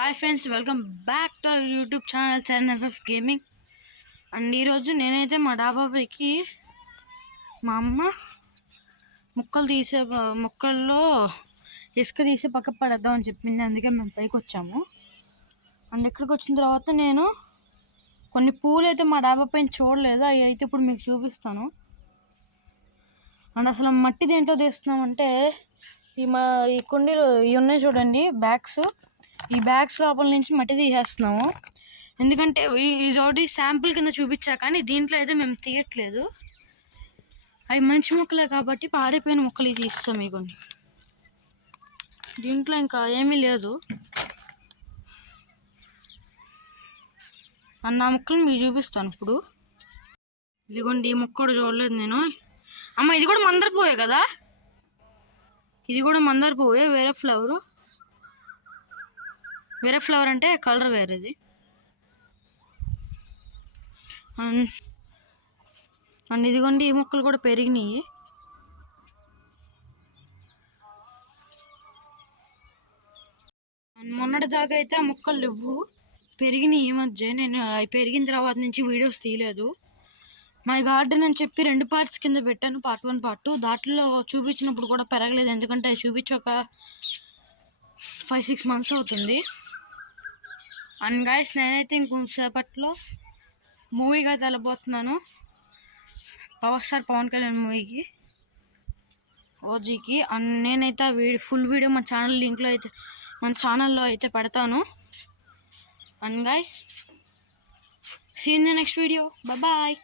Hi friends, welcome back to our YouTube channel SNFF gaming. And ఈరోజు నేనైతే మా డాబాపైకి మా అమ్మ మొక్కల్లో ఇసుక తీసి పక్క పడేద్దాం అని చెప్పింది. అందుకే మేము పైకి వచ్చాము. అండ్ ఇక్కడికి వచ్చిన తర్వాత నేను కొన్ని పూలు అయితే మా డాబా పైన చూడలేదు, అవి అయితే ఇప్పుడు మీకు చూపిస్తాను. అండ్ అసలు మట్టి దేంట్లో తీస్తున్నామంటే ఈ కుండీలు ఇవి ఉన్నాయి చూడండి, బ్యాగ్స్. ఈ బ్యాగ్స్ లోపల నుంచి మట్టి తీసేస్తున్నాము. ఎందుకంటే ఇది ఒకటి శాంపుల్ కింద చూపించా, కానీ దీంట్లో అయితే మేము తీయట్లేదు. అవి మంచి మొక్కలే కాబట్టి పాడైపోయిన మొక్కలు తీస్తాం. ఇగోండి, దీంట్లో ఇంకా ఏమీ లేదు. అన్న మొక్కలు మీకు చూపిస్తాను ఇప్పుడు. ఇదిగోండి, ఈ మొక్క కూడా చూడలేదు నేను. అమ్మ, ఇది కూడా మందార పువ్వే కదా? ఇది కూడా మందార పువ్వే, వేరే ఫ్లవర్ అంటే కలర్ వేరేది. అండ్ ఇదిగోండి, ఈ మొక్కలు కూడా పెరిగినాయి. మొన్నటి దాకా అయితే ఆ మొక్కలు లేవు, పెరిగినాయి ఈ మధ్య. నేను అవి పెరిగిన తర్వాత నుంచి వీడియోస్ తీయలేదు. మై గార్డెన్ అని చెప్పి 2 పార్ట్స్ కింద పెట్టాను, పార్ట్ 1 పార్ట్ 2. దాంట్లో చూపించినప్పుడు కూడా పెరగలేదు, ఎందుకంటే అవి చూపించి ఒక 5-6 months అవుతుంది. అండ్ గైస్, నేనైతే ఇంకొంతసేపట్లో మూవీగా వెళ్ళబోతున్నాను, పవర్ స్టార్ పవన్ కళ్యాణ్ మూవీకి, ఓజీకి. అండ్ నేనైతే ఫుల్ వీడియో మన ఛానల్లో అయితే పెడతాను. And guys, see in the next video. Bye.